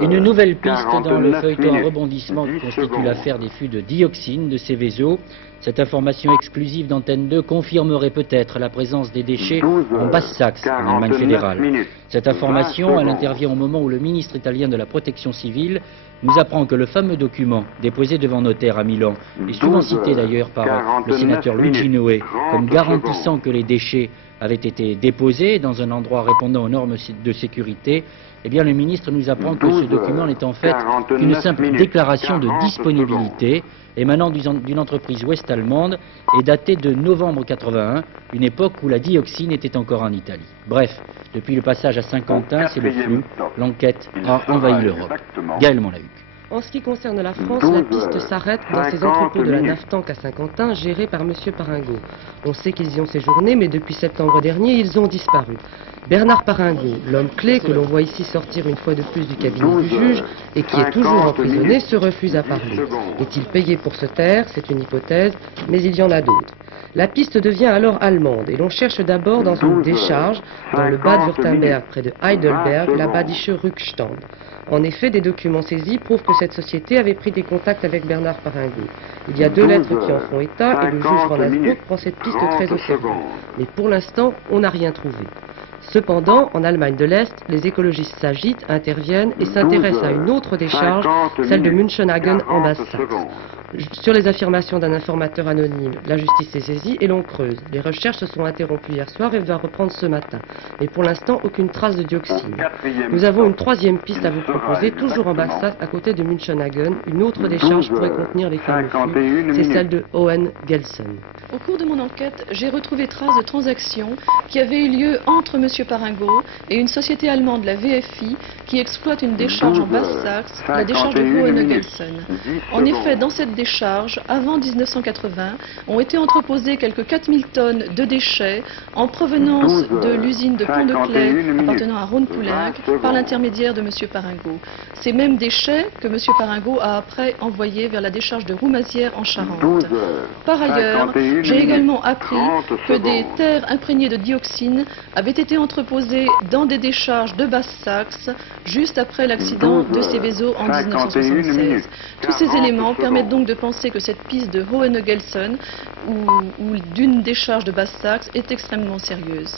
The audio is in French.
Une nouvelle piste dans le feuilleton à rebondissement qui constitue l'affaire des fûts de dioxine de Seveso. Cette information exclusive d'Antenne 2 confirmerait peut-être la présence des déchets en Basse-Saxe, en Allemagne fédérale. Cette information, elle intervient au moment où le ministre italien de la Protection civile nous apprend que le fameux document déposé devant notaire à Milan, et souvent cité d'ailleurs par le sénateur Luigi Noé, comme garantissant que les déchets avaient été déposés dans un endroit répondant aux normes de sécurité, eh bien le ministre nous apprend que ce document n'est en fait qu'une simple déclaration de disponibilité émanant d'une entreprise ouest-allemande et datée de novembre 81, une époque où la dioxine était encore en Italie. Bref, depuis le passage à Saint-Quentin, c'est le flou. L'enquête a envahi l'Europe. Gaël Monlahuc. En ce qui concerne la France, la piste s'arrête dans ces entrepôts de la Naftank à Saint-Quentin, gérés par M. Paringot. On sait qu'ils y ont séjourné, mais depuis septembre dernier, ils ont disparu. Bernard Paringot, l'homme clé que l'on voit ici sortir une fois de plus du cabinet du juge et qui est toujours emprisonné, se refuse à parler. Est-il payé pour se taire? C'est une hypothèse, mais il y en a d'autres. La piste devient alors allemande et l'on cherche d'abord dans une décharge dans le Bade-Württemberg, près de Heidelberg, la Badische Rückstand. En effet, des documents saisis prouvent que cette société avait pris des contacts avec Bernard Paringot. Il y a 2 lettres qui en font état et le juge Van Asbroek prend cette piste très au sérieux. Mais pour l'instant, on n'a rien trouvé. Cependant, en Allemagne de l'Est, les écologistes s'agitent, interviennent et s'intéressent à une autre décharge, celle de Münchenhagen en Basse-Saxe. Sur les affirmations d'un informateur anonyme, la justice est saisie et l'on creuse. Les recherches se sont interrompues hier soir et doivent reprendre ce matin. Mais pour l'instant, aucune trace de dioxine. Nous avons une 3e piste à vous proposer, toujours en Basse-Saxe, à côté de Münchenhagen. Une autre décharge pourrait contenir les fameux fûts, c'est celle de Hohengelsen. Au cours de mon enquête, j'ai retrouvé traces de transactions qui avaient eu lieu entre M. Paringot et une société allemande, la VFI, qui exploite une décharge en Basse-Saxe, la décharge de Hohengelsen. En effet, dans cette décharge, avant 1980, ont été entreposées quelques 4000 tonnes de déchets en provenance de l'usine de Pont-de-Claix appartenant à Rhône-Poulenc par l'intermédiaire de M. Paringot. Ces mêmes déchets que M. Paringot a après envoyés vers la décharge de Roumazières en Charente. Par ailleurs, j'ai également appris que des terres imprégnées de dioxine avaient été entreposées dans des décharges de Basse-Saxe juste après l'accident de Seveso en 1976. Tous ces éléments permettent donc de penser que cette piste de Hohengelsen ou d'une décharge de Basse-Saxe est extrêmement sérieuse.